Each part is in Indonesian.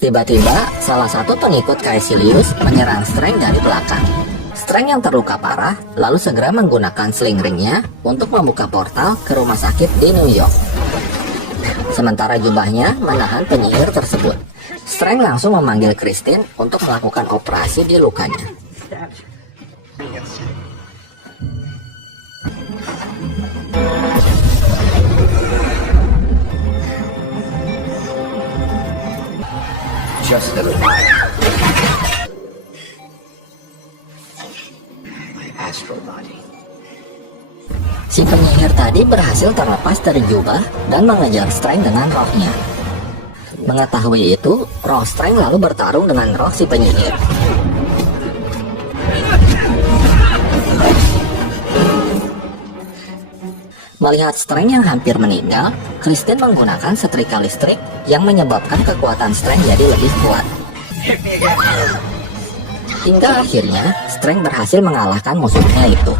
Tiba-tiba, salah satu pengikut Caecilius menyerang Strange dari belakang. Strange yang terluka parah lalu segera menggunakan sling ringnya untuk membuka portal ke rumah sakit di New York. Sementara jubahnya menahan penyihir tersebut. Strange langsung memanggil Christine untuk melakukan operasi di lukanya. Just a little. My astral body. Si penyihir tadi berhasil terlepas dari jubah dan mengejar Strange dengan rohnya. Mengetahui itu, roh Strange lalu bertarung dengan roh si penyihir. Melihat Strange yang hampir meninggal, Christine menggunakan setrika listrik yang menyebabkan kekuatan Strange jadi lebih kuat. Hingga akhirnya, Strange berhasil mengalahkan musuhnya itu.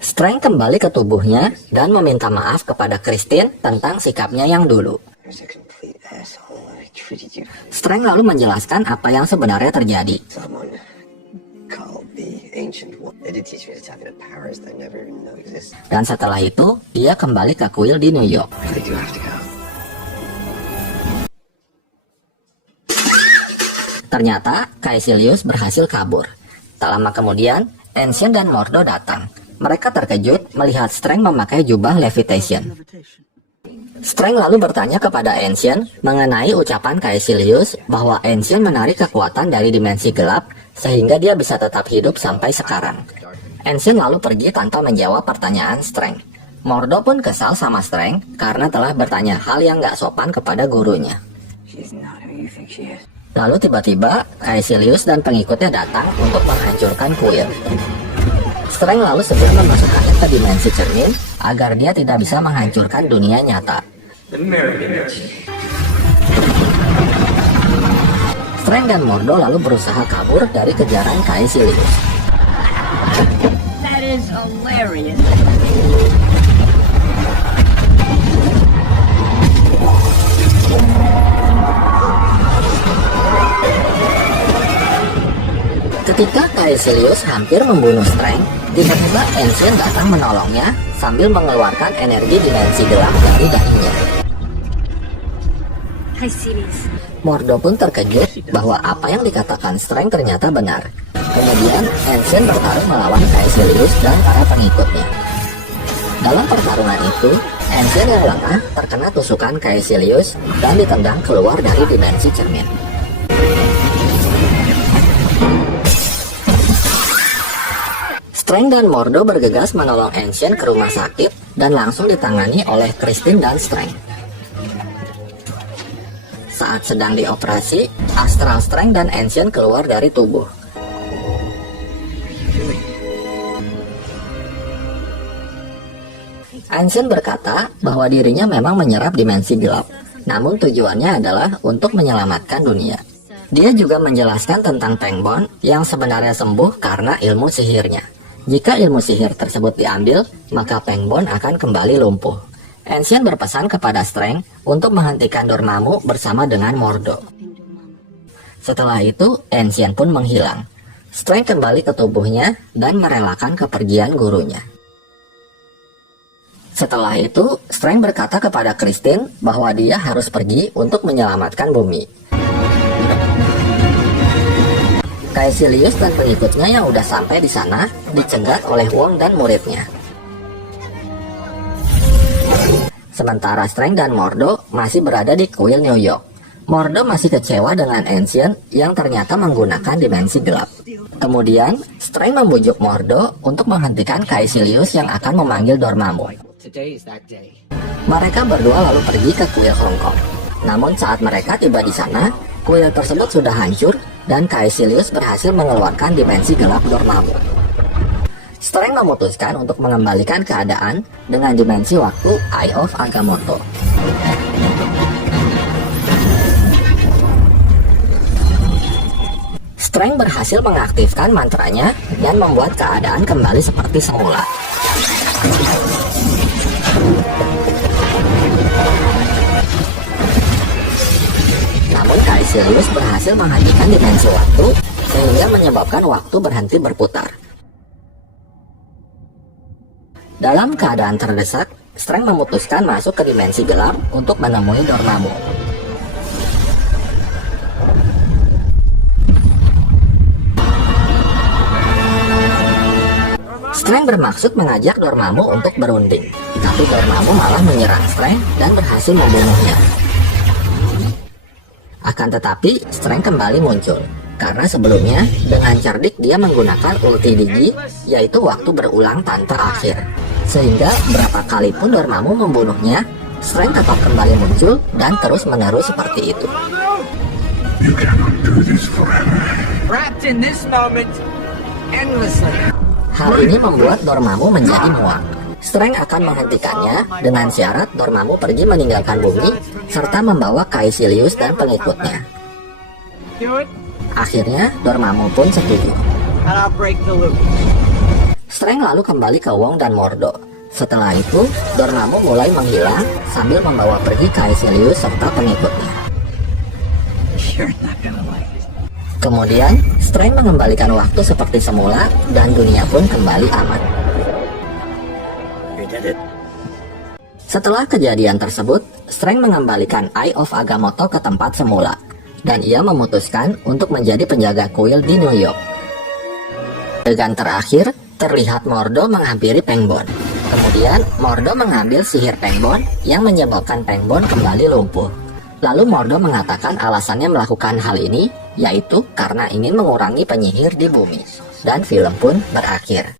Strange kembali ke tubuhnya dan meminta maaf kepada Christine tentang sikapnya yang dulu. Strange lalu menjelaskan apa yang sebenarnya terjadi. Dan setelah itu, dia kembali ke kuil di New York. Ternyata, Caecilius berhasil kabur. Tak lama kemudian, Ancient dan Mordo datang. Mereka terkejut melihat Strange memakai jubah levitation. Strange lalu bertanya kepada Ancient mengenai ucapan Caecilius bahwa Ancient menarik kekuatan dari dimensi gelap sehingga dia bisa tetap hidup sampai sekarang. Ancient lalu pergi tanpa menjawab pertanyaan Strange. Mordo pun kesal sama Strange karena telah bertanya hal yang gak sopan kepada gurunya. Lalu tiba-tiba Caecilius dan pengikutnya datang untuk menghancurkan kuil. Strange lalu segera memasukkannya ke dimensi cermin agar dia tidak bisa menghancurkan dunia nyata. Strange dan Mordo lalu berusaha kabur dari kejaran Caecilius. That is hilarious. Ketika Caecilius hampir membunuh Strange, tiba-tiba Ancient datang menolongnya sambil mengeluarkan energi dimensi gelap dari dahinya. Caecilius. Mordo pun terkejut bahwa apa yang dikatakan Strange ternyata benar. Kemudian Ancient bertarung melawan Caecilius dan para pengikutnya. Dalam pertarungan itu, Ancient yang lengah terkena tusukan Caecilius dan ditendang keluar dari dimensi cermin. Strange dan Mordo bergegas menolong Ancient ke rumah sakit dan langsung ditangani oleh Christine dan Strange. Saat sedang dioperasi, Astral Strange dan Ancient keluar dari tubuh. Ancient berkata bahwa dirinya memang menyerap dimensi gelap, namun tujuannya adalah untuk menyelamatkan dunia. Dia juga menjelaskan tentang Pengbon yang sebenarnya sembuh karena ilmu sihirnya. Jika ilmu sihir tersebut diambil, maka Pengbon akan kembali lumpuh. Ancient berpesan kepada Strange untuk menghentikan Dormammu bersama dengan Mordo. Setelah itu, Ancient pun menghilang. Strange kembali ke tubuhnya dan merelakan kepergian gurunya. Setelah itu, Strange berkata kepada Christine bahwa dia harus pergi untuk menyelamatkan bumi. Caecilius dan pengikutnya yang udah sampai di sana dicegat oleh Wong dan muridnya. Sementara Strange dan Mordo masih berada di kuil New York. Mordo masih kecewa dengan Ancient yang ternyata menggunakan dimensi gelap. Kemudian, Strange membujuk Mordo untuk menghentikan Caecilius yang akan memanggil Dormammu. Mereka berdua lalu pergi ke kuil Hong Kong. Namun saat mereka tiba di sana, kuil tersebut sudah hancur dan Caecilius berhasil mengeluarkan dimensi gelap Dormammu. Strange memutuskan untuk mengembalikan keadaan dengan dimensi waktu Eye of Agamotto. Strength berhasil mengaktifkan mantranya dan membuat keadaan kembali seperti semula. Namun Caecilius berhasil menghentikan dimensi waktu sehingga menyebabkan waktu berhenti berputar. Dalam keadaan terdesak, Strength memutuskan masuk ke dimensi gelap untuk menemui Dormammu. Strength bermaksud mengajak Dormammu untuk berunding, tapi Dormammu malah menyerang Strength dan berhasil membunuhnya. Akan tetapi, Strength kembali muncul, karena sebelumnya dengan cerdik dia menggunakan ulti Digi, yaitu waktu berulang tanpa akhir. Sehingga berapa kali pun Dormammu membunuhnya, Strength tetap kembali muncul dan terus-menerus seperti itu. You cannot do this forever. Wrapped in this moment endlessly. Hal ini membuat Dormammu menjadi muak. Strength akan menghentikannya dengan syarat Dormammu pergi meninggalkan bumi serta membawa Caecilius dan pengikutnya. Do it, Akhirnya Dormammu pun setuju. and I'll break the loop. Strength lalu kembali ke Wong dan Mordo. Setelah itu, Dormammu mulai menghilang sambil membawa pergi Caecilius serta pengikutnya. You're not gonna like it. Kemudian, Strength mengembalikan waktu seperti semula dan dunia pun kembali aman. You did it. Setelah kejadian tersebut, Strength mengembalikan Eye of Agamotto ke tempat semula, dan ia memutuskan untuk menjadi penjaga kuil di New York. Adegan terakhir, terlihat Mordo menghampiri Pengbone. Kemudian, Mordo mengambil sihir Pengbone yang menyebabkan Pengbone kembali lumpuh. Lalu Mordo mengatakan alasannya melakukan hal ini, yaitu karena ingin mengurangi penyihir di bumi. Dan film pun berakhir.